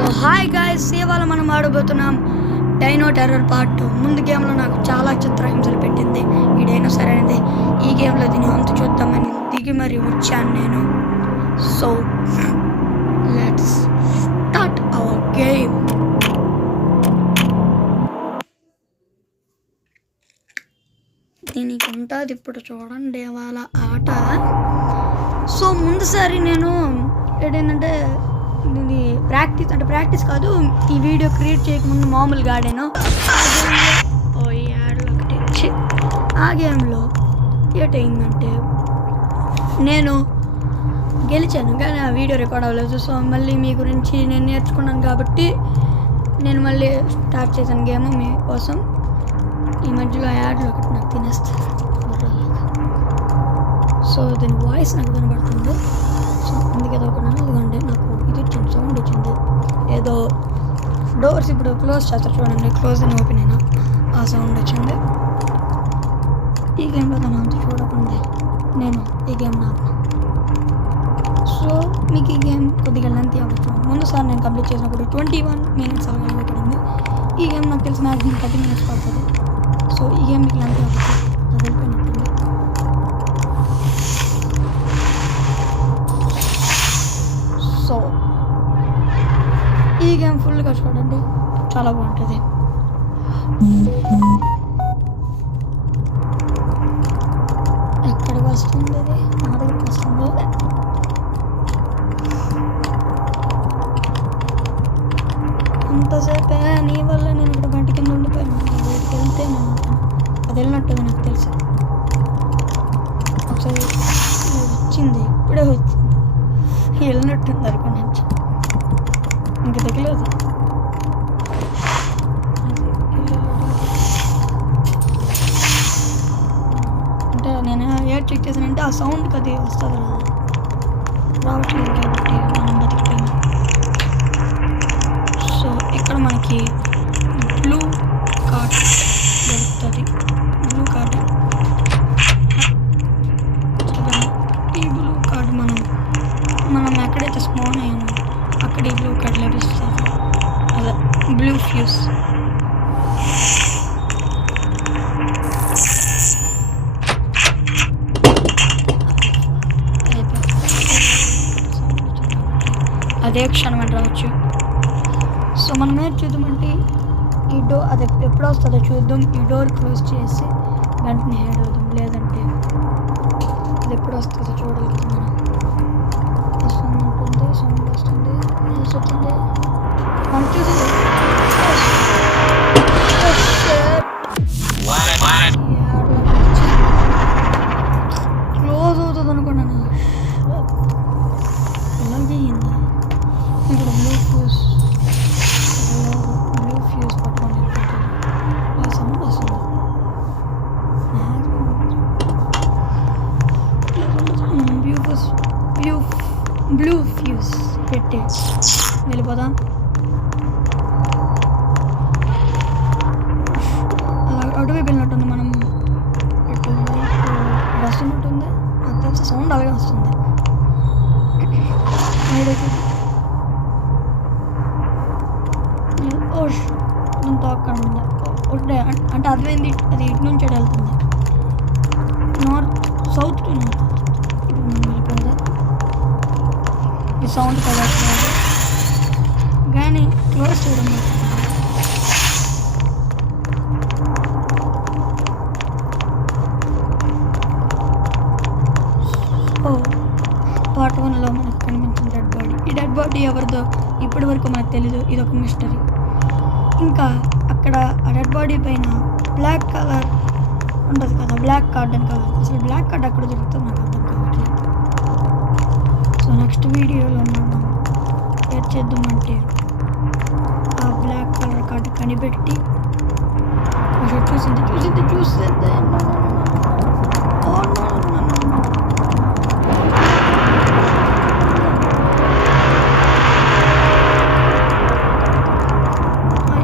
So hi guys, ఇవాళ మనం ఆడబోతున్నాం dino terror part 2. ముందు గేమ్లో నాకు చాలా చిత్రహింసలు పెట్టింది ఈ డైనోసార్ అనేది. ఈ గేమ్లో దీని అంతు చూద్దామని దిగి మరి వచ్చాను నేను. So let's start our game. దీనికి ఉంటుంది ఇప్పుడు చూడండి వాళ్ళ ఆట. సో ముందుసారి నేను ఏంటంటే ఇది ప్రాక్టీస్ కాదు, ఈ వీడియో క్రియేట్ చేయకముందు మామూలుగా ఆడాను. ఆ గేమ్లో ఏటైందంటే నేను గెలిచాను కానీ ఆ వీడియో రికార్డ్ అవ్వలేదు. సో మళ్ళీ మీ గురించి నేను నేర్చుకున్నాను కాబట్టి నేను మళ్ళీ స్టార్ట్ చేశాను గేమ్ మీ కోసం. ఈ మధ్యలో యాడ్లు ఒకటి నాకు తినేస్తాను. సో దీని వాయిస్ నాకు వినబడుతుంది. సో అందుకే అనుకున్నాను. ఇదిగోండి నాకు ఇది వచ్చింది, సౌండ్ వచ్చింది. ఏదో డోర్స్ ఇప్పుడు క్లోజ్ చేస్తారు చూడండి, క్లోజ్ అని ఓపెన్ అయినా ఆ సౌండ్ వచ్చింది. ఈ గేమ్లో తను అంత చూడకుండా నేను ఈ గేమ్ నాకు. సో మీకు ఈ గేమ్ కొద్దిగా లెంత్ అవ్వచ్చు. ముందుసారి నేను కంప్లీట్ చేసినప్పుడు 21 minutes అలాగే పడింది. ఈ గేమ్ నాకు తెలిసి మ్యాక్సిమం 30 minutes పడుతుంది. సో ఈ గేమ్ మీకు లెంత్ అవ్వచ్చు, అది వెళ్ళిపోయినట్టుంది. సో ఈ గేమ్ ఫుల్గా చూడండి, చాలా బాగుంటుంది. ఎక్కడికి వస్తుంది అది? నా దగ్గరికి వస్తుంది. అంతసేపే నీ వల్ల నేను ఇక్కడ గంట కింద ఉండిపోయాను. బయటికి వెళ్తే నేను అది వెళ్ళినట్టుంది నాకు తెలుసు. ఒకసారి వచ్చింది, ఇప్పుడే వచ్చింది, వెళ్ళినట్టుంది అనుకుని నుంచి ఇంక తగ్గలేదు. అంటే నేను ఏడ్ చెక్ చేశానంటే ఆ సౌండ్కి అది వస్తుంది కదా, రావట్లేదు కాబట్టి మనం బతికిపోయాము. సో ఇక్కడ మనకి బ్లూ కార్డ్ దొరుకుతుంది. బ్లూ కార్డ్, ఈ బ్లూ కార్డ్ మనం ఎక్కడైతే స్పాన్ అయ్యామో అక్కడ ఈ బ్లూ కార్డ్ లభిస్తుంది. అదే బ్లూ ఫ్యూస్. అదే క్షణం అని రావచ్చు. సో మనం ఏం చూద్దామంటే ఈ డోర్ అది ఎప్పుడు వస్తుందో చూద్దాం. ఈ డోర్ క్లోజ్ చేసి వెంటనే హెడ్ అవుదాం, లేదంటే అది ఎప్పుడు వస్తుందో చూడాలి కదా మనం. సౌండ్ ఉంటుంది, సౌండ్ వస్తుంది, వస్తుంది మనం చూసి క్లోజ్ అవుతుంది అనుకున్నాను. ఎలా చేయిందా ఇక్కడ బ్లూ ఫ్యూస్ పట్టుకొని సౌండ్ వస్తుంది. బ్లూ ఫ్యూస్ పెట్టి వెళ్ళిపోదాం. అలా అటువైపు వెళ్ళినట్టుంది. మనం ఎటువైపు వస్తున్నట్టుంది నాకు తెలిసి సౌండ్ అలాగే వస్తుంది. అంతా అక్కడ ఉంది ఒకటే, అంటే అర్థమైంది అది ఇటు నుంచి వెళ్తుంది. నార్త్ సౌత్ టు నార్త్ వెళ్ళిపోయింది. ఈ సౌండ్ కదా కానీ క్లోజ్ చేయడం. ఓ పార్ట్ 1లో మనకు కనిపించిన డెడ్ బాడీ. ఈ డెడ్ బాడీ ఎవరిదో ఇప్పటి వరకు మనకు తెలీదు, ఇది ఒక మిస్టరీ. ఇంకా అక్కడ ఆ డెడ్ బాడీ పైన బ్లాక్ కలర్ ఉంటుంది కదా, బ్లాక్ కార్డ్ అని కావాలి. అసలు బ్లాక్ కార్డ్ అక్కడ దొరుకుతుంది నాకు అర్థం కావట్లేదు. సో నెక్స్ట్ వీడియోలో మనం ఏం చేద్దామంటే ఆ బ్లాక్ కలర్ కార్డు కనిపెట్టి చూసింది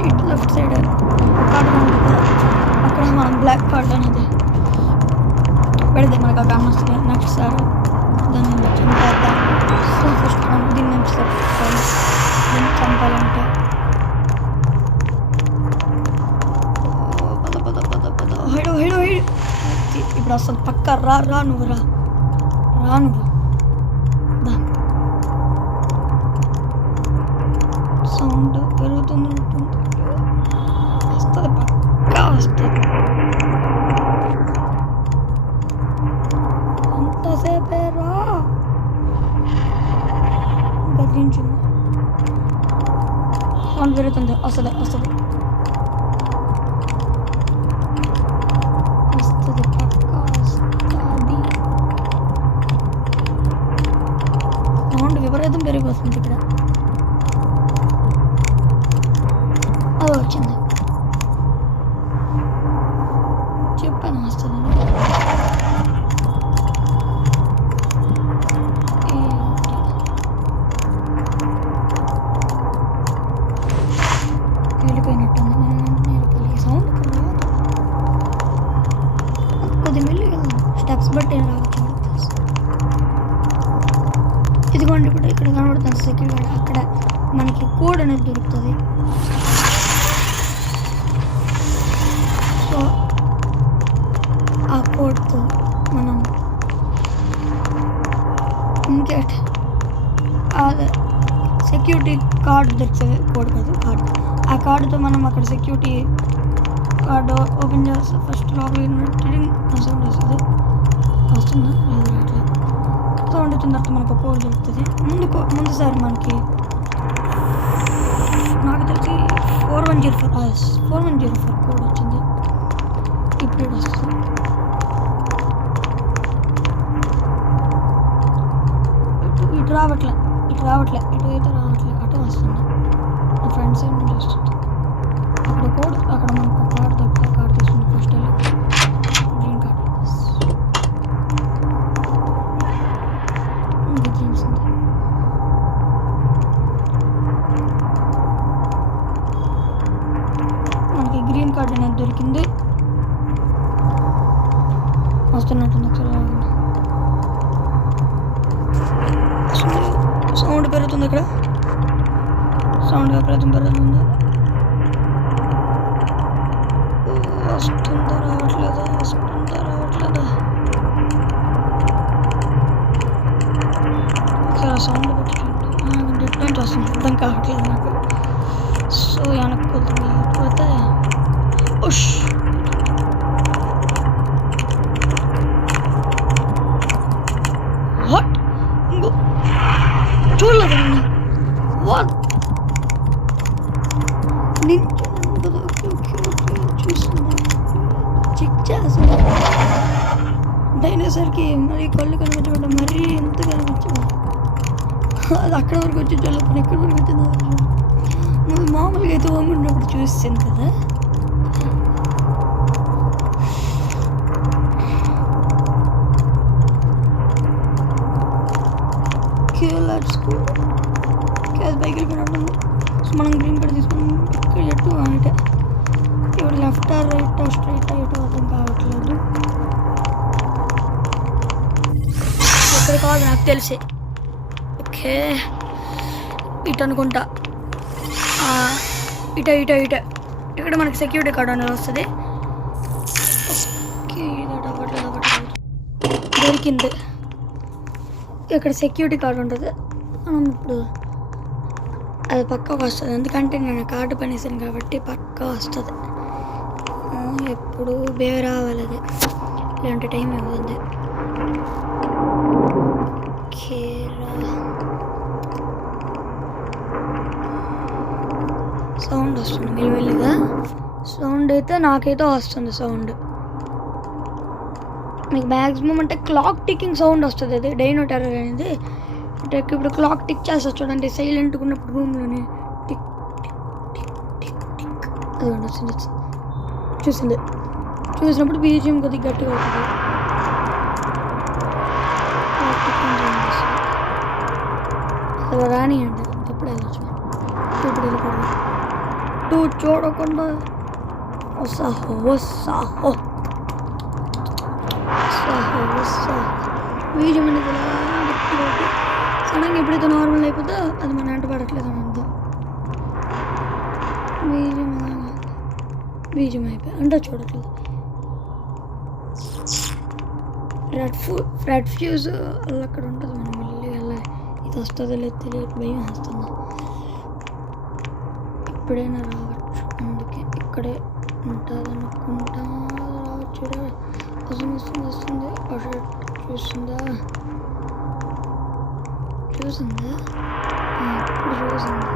ఇటు లెఫ్ట్ సైడ్ కార్డు ఉంటుంది కదా, అక్కడ మనం బ్లాక్ కార్డ్ అనేది పెడితే మనకు ఆ గన్ వస్తుంది. నెక్స్ట్ సార్ దాన్ని చంపేద్దాం. సో ఫస్ట్ మనం దీన్ని చంపేస్తాం. చంపాలంటే హైడు హైడు హైడు ఇప్పుడు అసలు పక్క రా రా నువ్వు రా రా నువ్వు సౌండ్ పెరుగుతుంది వస్తుంది పక్కా వస్తుంది అంతసేపే రా గదించింది సౌండ్ పెరుగుతుంది వస్తుంది వస్తుంది వస్తుంది పక్కా వస్తుంది సౌండ్ విపరీతం పెరిగిపోతుంది ఇక్కడ అది వచ్చింది చెప్పాను వస్తుంది వెళ్ళిపోయినట్టుంది నేను సౌండ్ కొద్ది మెల్లిగా స్టెప్స్ బట్టి రావచ్చు ఇదిగోండి ఇప్పుడు ఇక్కడ కనబడుతుంది సెకండ్ అక్కడ మనకి కోడ్ అనేది దొరుకుతుంది సో ఆ కోడ్తో మనం ఇంకేట్ అదే సెక్యూరిటీ కార్డు దొరుకుతుంది కోడ్ కాదు కార్డు ఆ కార్డుతో మనం అక్కడ సెక్యూరిటీ కార్డు ఓపెన్ చేస్తే ఫస్ట్ లోపల సౌండ్ వస్తుంది వస్తుందా లేదు అట్లా సౌండ్ వచ్చిన తర్వాత మనకు కోడ్ దొరుకుతుంది ముందుసారి మనకి నాకు తెలిసి 4104 కోడ్ వచ్చింది ఇప్పుడు వస్తుంది ఇటు రావట్లే ఇటు అయితే రావట్లే అటు వస్తుంది నా ఫ్రెండ్ సైడ్ నుంచి వస్తుంది అక్కడ కోడ్ అక్కడ మనకు కార్డు దొరుకుతుంది కార్డు తీసుకుంది ఫస్ట్ వెళ్ళి గ్రీన్ కార్డు ఇది తెలిసింది మనకి గ్రీన్ కార్డు అనేది దొరికింది వస్తున్నట్టుంది ఒకసారి సౌండ్ పెరుగుతుంది ఇక్కడ సౌండ్ పెరుగుతుంది వస్తుందా రావట్లేదా ఒకసారి సౌండ్ పెట్టుకుంటే డిఫరెంట్ వస్తుంది అర్థం కావట్లేదు నాకు సో వెనక్కి వెళ్తుంది లేకపోతే ఉష్ వాట్ ఇంకో చూడలేదు వాట్ చెక్ చేస్తాను డైనోసార్కి మరి కళ్ళు కనిపించకుండా మరీ ఎంత కనిపించదు అది అక్కడ వరకు వచ్చి చల్లకుండా ఎక్కడి వరకు వచ్చింది నువ్వు మామూలుగా అయితే ఉన్నప్పుడు చూస్తాను కదా బైక్ వెళ్ళిపోయినట్టుంది సో మనం గ్రీన్ కార్డ్ తీసుకుని ఇక్కడ ఎటు అంటే ఇప్పుడు లెఫ్ట్ రైట్ స్ట్రైట్ ఎటు అర్థం కావట్లేదు ఎక్కడ కాదు నాకు తెలిసి ఓకే ఇటు అనుకుంటా ఇట ఇక్కడ మనకి సెక్యూరిటీ కార్డ్ అనేది వస్తుంది ఓకే దొరికింది ఇక్కడ సెక్యూరిటీ కార్డు ఉంటుంది మనం ఇప్పుడు అది పక్కా వస్తుంది ఎందుకంటే నేను కార్డు పనిసాను కాబట్టి పక్కా వస్తుంది ఎప్పుడు బేవ రావాలి అది ఇలాంటి టైం ఇవ్వదు సౌండ్ వస్తుంది మెల్లిమెల్లిగా సౌండ్ అయితే నాకైతే వస్తుంది సౌండ్ మీకు మ్యాక్సిమం అంటే క్లాక్ టికింగ్ సౌండ్ వస్తుంది అది డైనో టెర్రర్ అనేది అంటే ఇప్పుడు క్లాక్ టిక్ చేస్తుంది చూడండి సైలెంట్గా ఉన్నప్పుడు రూమ్లోనే tick tick tick tick tick అది వస్తుంది చూసినప్పుడు బీజిఎం కొద్దిగా గట్టిగా అవుతుంది అసలు రానియండి ఎప్పుడు వెళ్ళచ్చు ఇప్పుడు వెళ్ళిపోయింది టూ చూడకుండా వస్తాహో బీజిఎం అనేది సడన్గా ఎప్పుడైతే నార్మల్ అయిపోతుందో అది మన వెంట పడట్లేదు అని అర్థం బీజం అయిపోయి అంటే చూడట్లేదు. రెడ్ ఫ్యూజ్ అలా అక్కడ ఉంటుంది, మనం వెళ్ళాలి. ఇది వస్తుందో లేదు తెలియదు, భయం వేస్తుంది. ఎప్పుడైనా రావచ్చు, అందుకే ఇక్కడే ఉంటుంది అనుకుంటా. రావచ్చు, వస్తుంది. చూసిందా ఇప్పుడు చూసింది.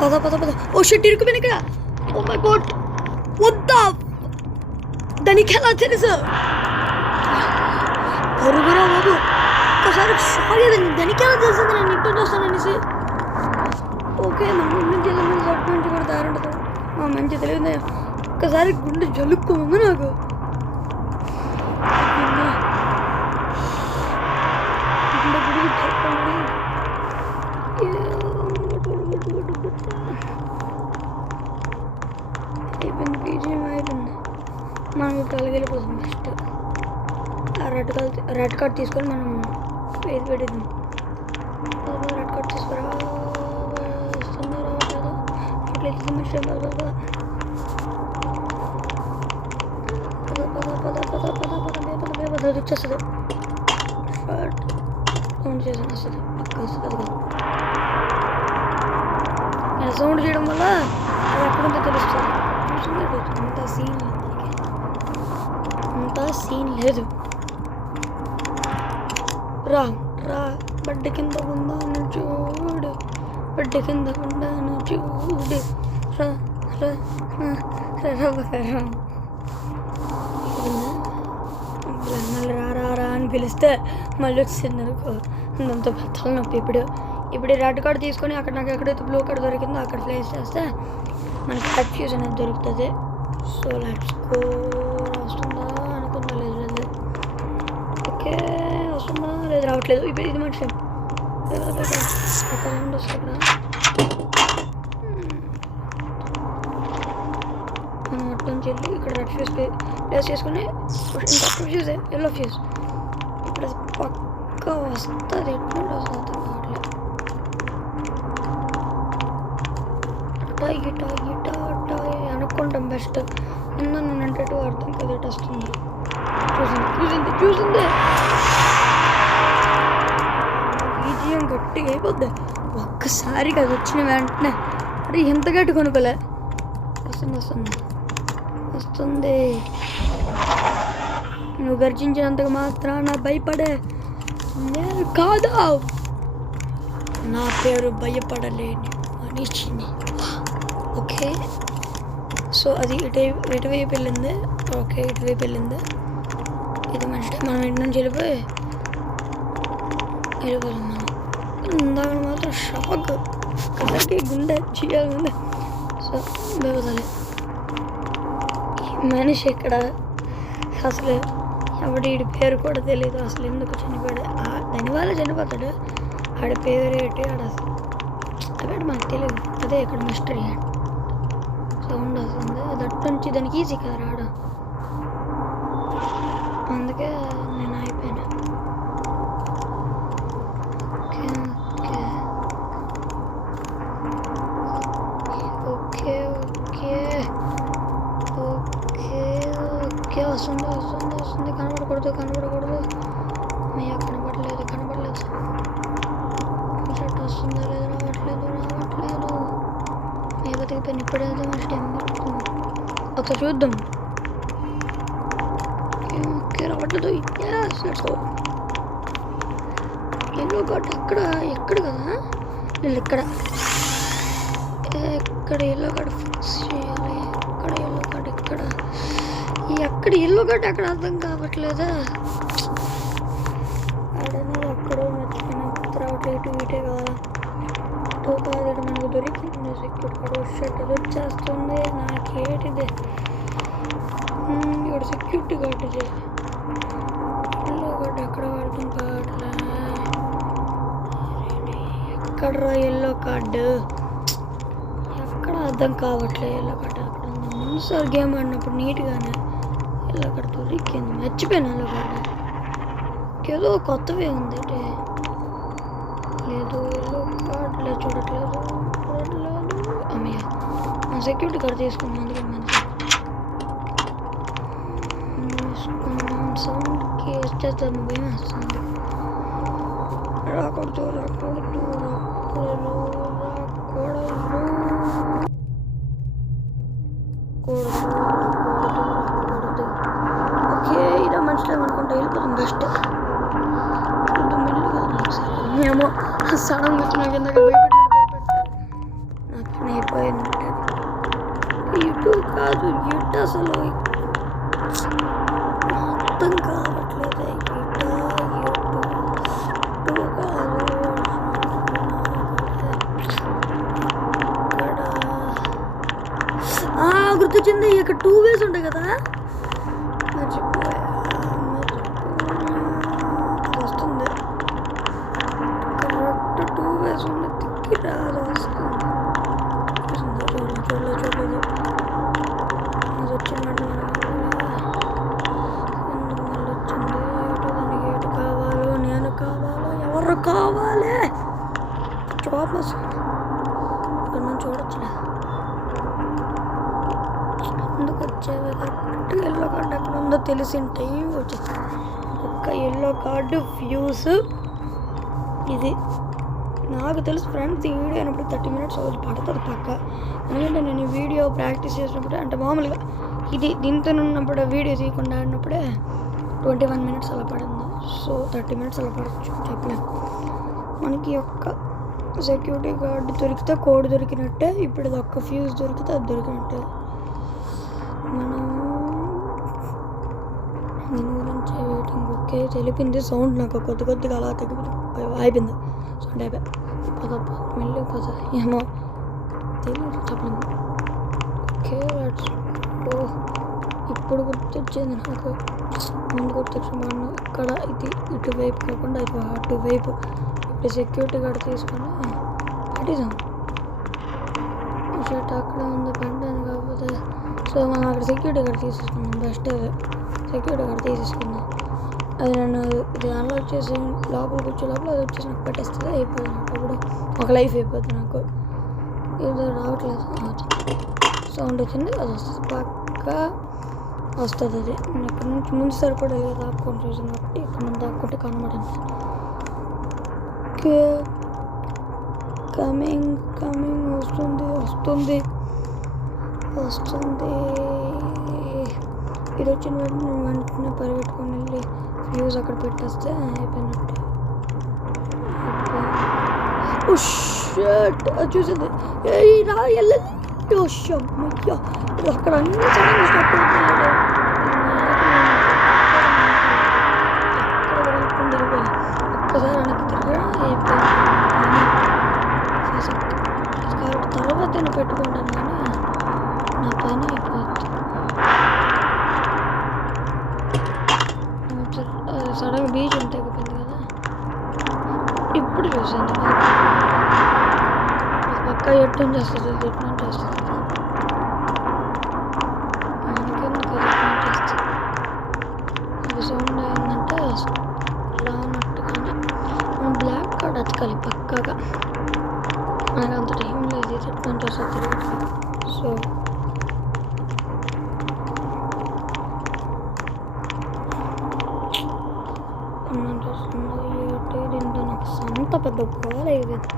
పద ఓ షిట్, ఇరుకుపోయిన ఇక్కడ. ఓ మై గాడ్, వద్దా దానికి ఎలా తెలుసు? పరుగురా బాబు, ఒకసారి షాక్ అయ్యింది. దానికి ఎలా తెలిసింది నేను ఇంట్లో చూస్తాననేసి. ఓకే, మన నుంచి నుంచి కూడా దారుండదు. మంచి తెలియదు, ఒక్కసారి గుండె జలుక్కోమంది నాకు. అయిపోయింది, బీజం అయిపోయింది. మనం తలకెళ్ళిపోతుంది. ఫస్ట్ ఆ రెడ్ కార్డ్ తీసుకొని మనం వేసి పెట్టిద్దాం. రెడ్ కార్డ్ తీసుకురా, వస్తుందా రావట్లేదు. పద వచ్చేస్తుంది. సౌండ్ చేసాను వస్తుంది, పక్క వస్తుంది. అది కాదు, సౌండ్ చేయడం వల్ల అది ఎక్కడుందో తెలుస్తుంది. అంత సీన్ లేదు. రా బడ్డ కింద ఉందాను చూడు, బడ్డ కింద ఉండాను చూడు. మళ్ళీ రా అని పిలిస్తే మళ్ళీ వచ్చిందరు. దాంతో తల నొప్పి. ఇప్పుడు రెడ్ కార్డ్ తీసుకొని అక్కడ నాకు ఎక్కడైతే బ్లూ కార్డ్ దొరికిందో అక్కడ ప్లేస్ చేస్తే మనకి రెడ్ ఫ్యూజ్ అనేది దొరుకుతుంది. So let's go. వస్తుందా అనుకుందా? లేదు. ఓకే, వస్తుందా? లేదు, రావట్లేదు. ఇప్పుడు ఇది మనిషి అక్కడ వస్తుంది. మనం మొత్తం చెల్లి ఇక్కడ రెడ్ ఫ్యూజ్ ప్లేస్ చేసుకుని ఇంకా ఫ్యూజ్ ఎల్లో ఫ్యూజ్ ఇప్పుడు పక్క వస్తుంది. ఎట్లా వస్తుంది అనుకుంటాం. బెస్ట్ ఉందా నేనంటే అర్థం కదా వస్తుంది. చూసింది బీజియం గట్టిగా అయిపోద్ది ఒక్కసారిగా. అది వచ్చిన వెంటనే అరే ఎంత గట్టి కొనుక్కోలే. వస్తుంది. నువ్వు గర్జించినంతగా మాత్రాన భయపడే నేను కాదా. నా పేరు భయపడలేని మనిషిని. ఓకే, సో అది ఇటువైపు వెళ్ళింది. ఓకే, ఇటువైపు వెళ్ళింది. ఇది మంచి మనం ఇంటి నుంచి వెళ్ళిపోయాం మనం. ఇందాక మాత్రం షాక్, కళ్ళకి గుండె చేయాలి. సో బేబదాలి ఈ మనిషి ఇక్కడ అసలు ఎవడి పేరు కూడా తెలియదు. అసలు ఎందుకు చనిపోయాడు, దానివల్ల చనిపోతాడు. ఆడ పేరేటి ఆడ అదే మనకు తెలియదు. అదే ఇక్కడ మిస్టరీ. సౌండ్ వస్తుంది, అది అటు నుంచి దానికి ఈజీ కదా రాడ. అందుకే నేను అయిపోయాను. ఓకే వస్తుంది. కనబడకూడదు. అయ్యా కనబడలేదు. షర్ట్ వస్తుందా లేదు, రావట్లేదు. ఏ బతికిపోయిన ఇప్పుడే మంచి టైం పడుతుంది. ఒకసారి చూద్దాం. ఓకే, రావట్లేదు. ఎల్లో కార్డ్ ఎక్కడ కదా, నేను ఇక్కడ ఎల్లో కార్డ్ ఫిక్స్ చేయాలి. ఎక్కడ ఎల్లో కార్డ్ ఎక్కడ అర్థం కావట్లేదా. ఆడనే ఎక్కడో మర్చిపోయినా రావట్లేదు. ఇటే కాదు మనకు దొరికింది సెక్యూరిటీ కార్డ్. షర్ట్ అది వచ్చేస్తుంది. నాకేటిది ఇక్కడ సెక్యూరిటీ గార్డ్ ఇది. ఎల్లో కార్డ్ ఎక్కడ అర్థం కావట్లే. ఎక్కడరా ఎల్లో కార్డు, ఎక్కడ అర్థం కావట్లే. ఎల్లో కార్డు అక్కడ ఉంది. ముందుసారి గేమ్ ఆడినప్పుడు నీట్గానే ఎల్లో కార్డు దొరికింది. మర్చిపోయాను ఎల్లో కార్డు. ఏదో కొత్తవే ఉంది. లేదు ఎల్లో కార్డులే చూడట్లేదు. అమ్మయ్య సెక్యూరిటీ కార్డ్ తీసుకున్నాం అందుకే మంచి సౌండ్కి వచ్చేస్తాము భయం వస్తుంది రాకూడదు రాకూడదు రాకూడదు రాకూడదు ఓకే ఇలా మంచి టైం అనుకుంటా వెళ్ళిపోతాం బెస్ట్ మేము సడన్ వచ్చిన కింద నాకు పని అయిపోయిందంటే ఇటు కాదు ఇటు అసలు అర్థం కావట్లేదు ఇటు కాదు గుర్తొచ్చింది ఇక్కడ 2 వేస్ ఉంటాయి కదా వస్తుంది కరెక్ట్ 2 వేస్ ఉంది తిక్కి రాదు వస్తుంది చూడలేదు అది వచ్చినట్టు వచ్చింది దానికి ఏటు కావాలో నేను కావాలో ఎవరు కావాలి వాపస్ ఇక్కడ నుంచి చూడొచ్చులే ఎందుకు వచ్చేవి కరెక్ట్ ఎల్లో కార్డు ఎక్కడ ఉందో తెలిసిన టైం వచ్చేది ఒక్క ఎల్లో కార్డు ఫ్యూస్ ఇది నాకు తెలుసు ఫ్రెండ్స్ ఈ వీడియో అయినప్పుడు 30 minutes పడుతుంది పక్క ఎందుకంటే నేను ఈ వీడియో ప్రాక్టీస్ చేసినప్పుడు అంటే మామూలుగా ఇది దీంతో ఉన్నప్పుడు వీడియో తీయకుండా ఆడినప్పుడే 21 minutes అలా పడింది సో 30 minutes అలా పడవచ్చు చెప్పలేము మనకి ఒక్క సెక్యూరిటీ గార్డు దొరికితే కోడ్ దొరికినట్టే ఇప్పుడు ఇది ఒక్క ఫ్యూజ్ దొరికితే అది దొరికినట్టే మనం దీని గురించి వెయిటింగ్ ఓకే తెలిపింది సౌండ్ నాకు కొద్దిగా అలా అయిపోయింది సౌండ్ అయిపోయి మెల్లి ఏమో తెలియదు చెప్పలేము ఓకే ఓ ఇప్పుడు గుర్తొచ్చింది నాకు ముందు గుర్తొచ్చింది మనం ఇక్కడ ఇది ఇటువైపు కాకుండా అటువైపు ఇప్పుడు సెక్యూరిటీ గార్డ్ తీసుకొని పెట్టేసాం షర్ట్ అక్కడ ఉంది పెట్టాను కాకపోతే సో మనం అక్కడ సెక్యూరిటీ గార్డ్ తీసేసుకున్నాం బెస్ట్ సెక్యూరిటీ గార్డ్ తీసేసుకుందాం అది నేను ఇది అన్లాక్ చేసి లోపలికి వచ్చే లోపల అది వచ్చేసి నాకు పెట్టేస్తుంది అయిపోతుంది అప్పుడు ఒక లైఫ్ అయిపోతుంది నాకు ఇది రావట్లేదు సౌండ్ వచ్చింది అది వస్తుంది పక్కా వస్తుంది అది నేను ఇక్కడ నుంచి ముందు సరిపడలేదు దాక్కొని చూసింది కాబట్టి ఇక్కడ నుంచి దాక్కుంటే కనబడింది ఓకే కమింగ్ వస్తుంది ఇది వచ్చిన వెంటనే పరిగెట్టుకొని వెళ్ళి ఫ్యూజ్ అక్కడ పెట్టేస్తే అయిపోయినట్టు చూసింది అక్కడ అన్ని ఒక్కసారి వెనక్కి తిరిగా అయిపోయింది తర్వాత నేను పెట్టుకుంటాను కానీ నా పని అయిపోతుంది సడన్గా బీచ్ తెగిపోయింది కదా ఇప్పుడు చూసాను పక్క ఎట్టు నుంచి వస్తుంది ఎటు నుంచి వస్తుంది మనకెందుకు ఎటు వస్తుంది అది సౌండ్ అయిందంటే రానట్టుగానే మనం బ్లాక్ కార్డ్ అతకాలి పక్కగా మనకు అంత టైం లేదు ఎటు నుంచి వస్తుంది తెలియదు సో దీంతో నాకు సంత పెద్ద గోల అయిపోయింది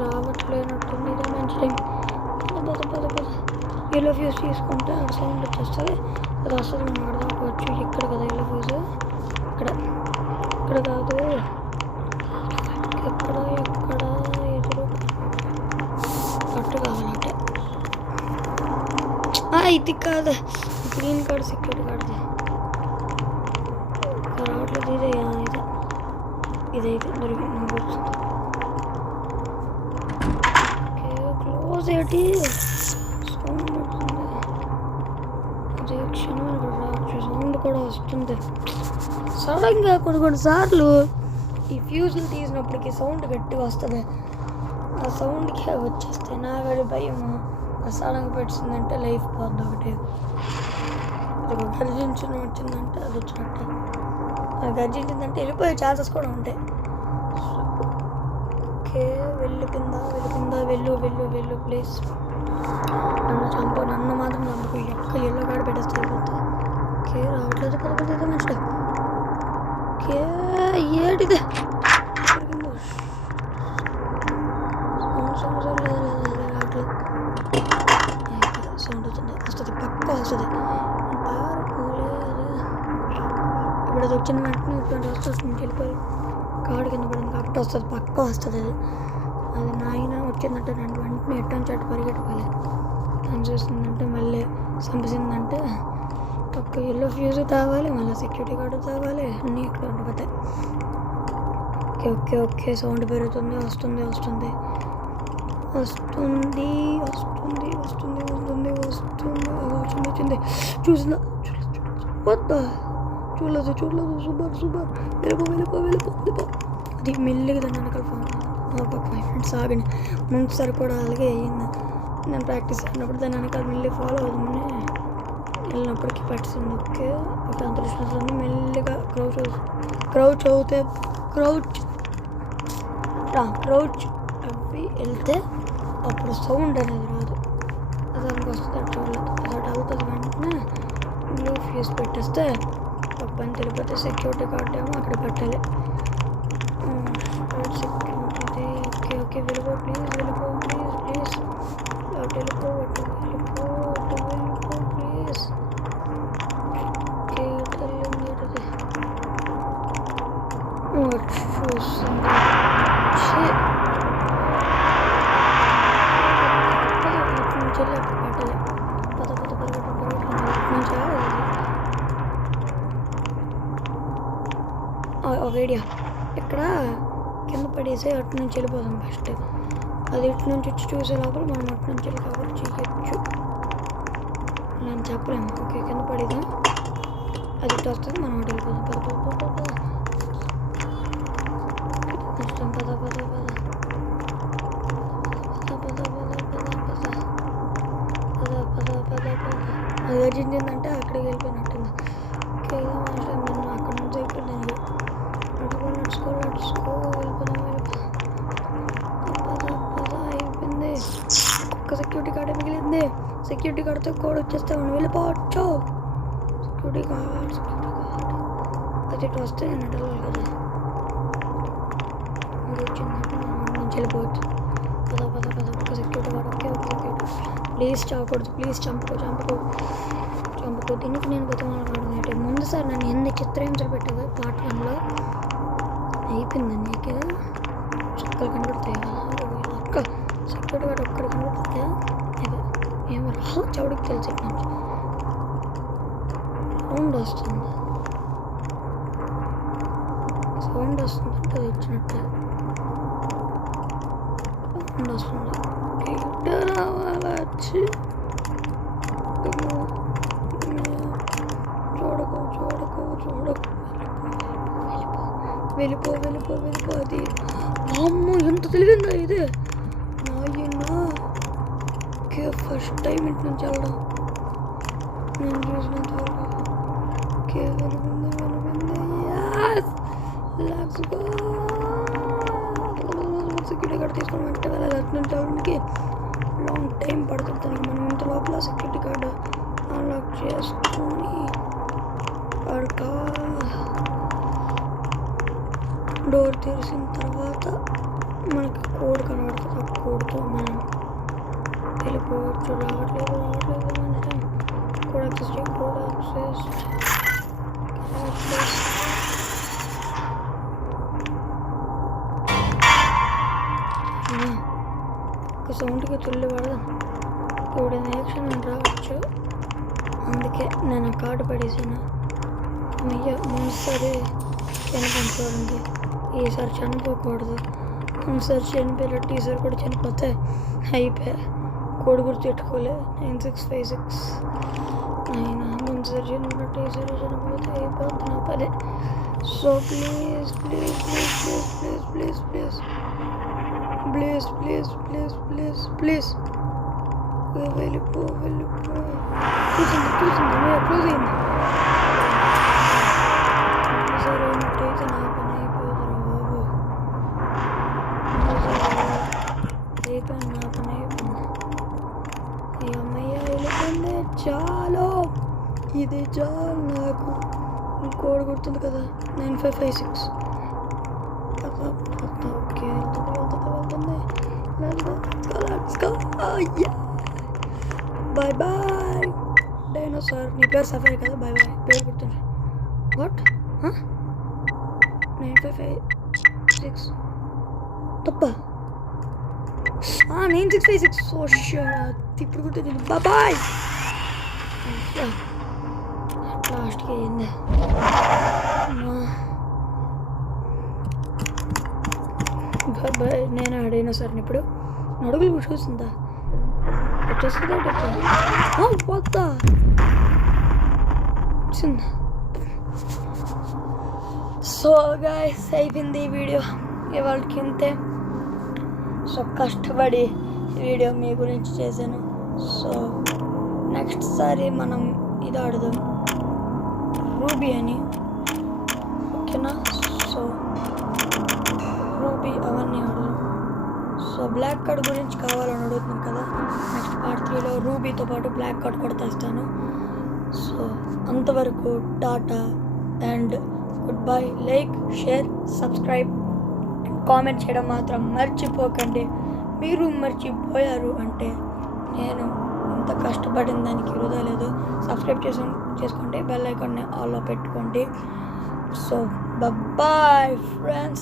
రావట్లేనట్టుంది ఇదే మంచి టైం పద ఎల్లో ఫ్యూజ్ తీసుకుంటే ఆ సౌండ్ వచ్చేస్తుంది అది వస్తుంది మనం ఆడదాకోవచ్చు ఇక్కడ కదా ఎల్లో ఫ్యూజ్ ఇక్కడ కాదు ఎక్కడ ఎదురు కట్టు కావాలంటే ఇది కాదు గ్రీన్ కార్డ్ సెక్యూరిటీ కార్డ్ది రావట్లేదు ఇదైతే దొరికింది ఓకే క్లోజ్ ఏంటి సౌండ్ వస్తుంది అదే క్షణం ఇక్కడ రావచ్చు సౌండ్ కూడా వస్తుంది సడన్గా కొన్ని సార్లు ఈ ఫ్యూజులు తీసినప్పటికీ సౌండ్ గట్టిగా వస్తుంది ఆ సౌండ్కి వచ్చేస్తే నాగడి భయం సడన్గా పెట్టిందంటే లైఫ్ పోద్ది ఒకటి గర్జించిన వచ్చిందంటే అది వచ్చినట్టే గర్జించిందంటే వెళ్ళిపోయే ఛాన్సెస్ కూడా ఉంటాయి ఓకే వెళ్ళి వెలిపిందా వెళ్ళు ప్లీజ్. నన్ను మాత్రం చంపకు. ఈ ఒక్క ఎల్లో కార్డు పెట్టేస్తే అయిపోతుంది. ఓకే రావట్లేదు పదకొండు మంచిది. ఓకే ఏటిదే రావట్లేదు. సౌండ్ వస్తుంది పక్క వస్తుంది. ఇప్పుడు అది వచ్చిన వెంటనే ఇటువంటి వస్తుంది వెళ్ళిపోయి కార్డు కింద పడింది కాబట్టి వస్తుంది పక్క వస్తుంది. అది నాయన వచ్చిందంటే రెండు వెంటనే ఎట్టని చెట్టు పరిగెట్టుకోవాలి. అని చూసిందంటే మళ్ళీ చంపేసిందంటే ఒక్క ఎల్లో ఫ్యూజ్ తావాలి, మళ్ళీ సెక్యూరిటీ గార్డు తావాలి, అన్నీ ఇక్కడ ఉండిపోతాయి. ఓకే సౌండ్ పెరుగుతుంది. వస్తుంది వచ్చింది. చూసిందా వద్దా చూడలేదు. సూపర్ వెళ్ళిపో. అది మెల్లిగా దాన్ని వెనకాల ఒక 5 minutes ఆగండి. ముందుసారి కూడా అలాగే అయ్యింది. నేను ప్రాక్టీస్ అయినప్పుడు దాన్ని వెనకాల మెల్లి ఫాలో అవుతుంది. వెళ్ళినప్పటికీ పట్టింది. ఓకే అంత డిస్టెన్స్ మెల్లిగా క్రౌచ్ అవి వెళ్తే అప్పుడు సౌండ్ అనేది రాదు. దానికి వస్తుంది చూడలేదు. అదొకటి అవుతుంది. వెంటనే బ్లూ ఫ్యూజ్ పెట్టేస్తే పని తెలిపోతే సెక్యూరిటీ గార్డ్ ఏమో అక్కడ పెట్టాలి. సెక్యూరిటీ ఓకే వెళ్ళిపో ప్లీజ్. వెళ్ళిపో ప్లీజ్. ఒక ఐడియా, ఇక్కడ కింద పడేసి అటు నుంచి వెళ్ళిపోదాం ఫస్ట్. అది ఇటు నుంచి వచ్చి చూసే లోపల మనం అటు నుంచి వెళ్ళి కవర్ చేయొచ్చు. నేను చెప్పలేము. ఓకే కింద పడేదాం. అది ఇటు వస్తుంది, మనం అటు వెళ్ళిపోదాం. అది వచ్చిందంటే అక్కడికి వెళ్ళిపోయినట్టుంది. ఓకే అక్కడ నుంచి అయిపోయింది. అయిపోయింది. ఒక్క సెక్యూరిటీ గార్డ్ మిగిలింది. సెక్యూరిటీ గార్డ్తో కూడా వచ్చేస్తే మనం వెళ్ళిపోవచ్చు. సెక్యూరిటీ గార్డ్ అది ఇటు వస్తే నేను అడగాలి కదా. అది వచ్చిందంటే నుంచి వెళ్ళిపోవచ్చు. పద ఒక్క సెక్యూరిటీ గార్డ్. ఓకే ప్లీజ్ చావకూడదు. ప్లీజ్ చంపుకో. దీనికి నేను బతమాలే. ముందు సార్ నన్ను ఎన్ని చిత్రహింసలు పెట్టావు పార్ట్ 1లో. అయిపోయింది నీకు చుక్కలు కనబడతాయి కదా. ఒక్క సెక్యూరిటీ గార్డ్ ఒక్కడ కనబడుతుందా? అదే ఏమో రా చౌడికి తెలిసి నుంచి సౌండ్ వస్తుంది అంటే అది వచ్చినట్టే సౌండ్ వస్తుంది. రావాలా వచ్చి చూడకు వెళ్ళిపో. అది అమ్మో ఎంత తెలివిందా ఇది నాయనా. ఓకే ఫస్ట్ టైం ఇంటి నుంచి వెళ్ళడం నేను చూసినంత వరకు. ఓకే వెళ్ళింది. సెక్యూరిటీ గార్డ్ తీసుకొని వెంటనే వెళ్ళాలి. అటు నుంచి వెళ్ళడానికి లాంగ్ టైం పడుతుంది దానికి. మనం ఇంత లోపల సెక్యూరిటీ గార్డ్ అన్లాక్ చేసుకొని డోర్ తెరిచిన తర్వాత మనకి కోడ్ కనబడుతుంది. ఆ కోడ్తో మనం వెళ్ళిపోవచ్చు. రావట్లేదు కోడ్ యాక్సెస్ ఒక సౌండ్కి తుల్లి పడదాం. ఇప్పుడు యాక్షన్ రావచ్చు. అందుకే నేను ఆ కార్డు పడేసాను. ముందుసారి చనిపోయింది చూడండి. ఈసారి చనిపోకూడదు. ముందుసారి చనిపోయినట్టు ఈసారి కూడా చనిపోతే అయిపోయా. కోడి గుర్తు పెట్టుకోలే 9656 అయినా ముందుసారి చనిపోయినట్టు ఈసారి చనిపోతే అయిపోతుంది నా పదే. సో ప్లీజ్ వెళ్ళిపో. చూసింది క్లోజ్ అయింది. సరే అయినట్టయితే నా పని అయిపోతుందిరా బాబు. అయిపోయింది నా పని అయిపోయింది. ఈ అమ్మయ్య వెళ్ళిపోయింది. చాలు, ఇది చాలు నాకు. ఇంకోటి గుర్తుంది కదా, 9556. ఓకే, వెళ్తుంది. Bye bye dinosaur. నీ పేరు సఫారీ కదా, బాయ్ బాయ్. పేరు గుర్తుంది. వాట్ 9556 తప్ప 9656. సో ఇప్పుడు గుర్తుంది. బాయ్. లాస్ట్కి అయింది. Bye bye. నేను అడిగిన సార్ ఇప్పుడు నడుగులు చూస్తుందా వచ్చేస్తుందా పోతా వచ్చింది. సో గాయ్స్ అయిపోయింది ఈ వీడియో ఇవాళకి ఇంతే. సో కష్టపడి వీడియో మీ గురించి చేశాను. సో నెక్స్ట్ సారి మనం ఇది ఆడదాం, రూబీ అని. ఓకేనా? సో రూబీ అవన్నీ ఆడదాం. సో బ్లాక్ కార్డ్ గురించి కావాలని అడుగుతున్నాను కదా, నెక్స్ట్ పార్ట్ 3లో రూబీతో పాటు బ్లాక్ కార్డ్ కూడా తెస్తాను. సో అంతవరకు Tata and good bye. Like, share, subscribe, comment చేయడం మాత్రం మర్చిపోకండి. మీరు మర్చిపోయారు అంటే నేను ఇంత కష్టపడిన దానికి వృధా లేదు. సబ్స్క్రైబ్ చేసుకోండి, బెల్ ఐకాన్ని ఆల్లో పెట్టుకోండి. So bye friends.